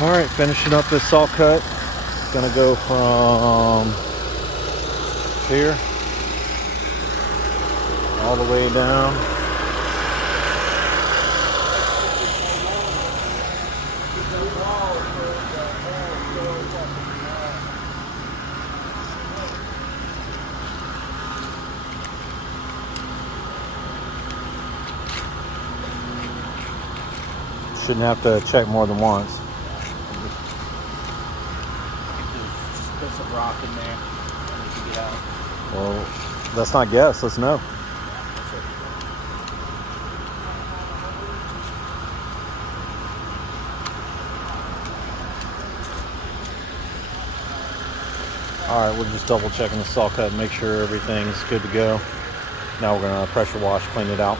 All right, finishing up this saw cut. Gonna go from here all the way down. Shouldn't have to check more than once. Just put some rock in there and we can get out. Well, let's not guess. Let's know. All right, we're just double checking the saw cut and make sure everything's good to go. Now we're gonna pressure wash, clean it out.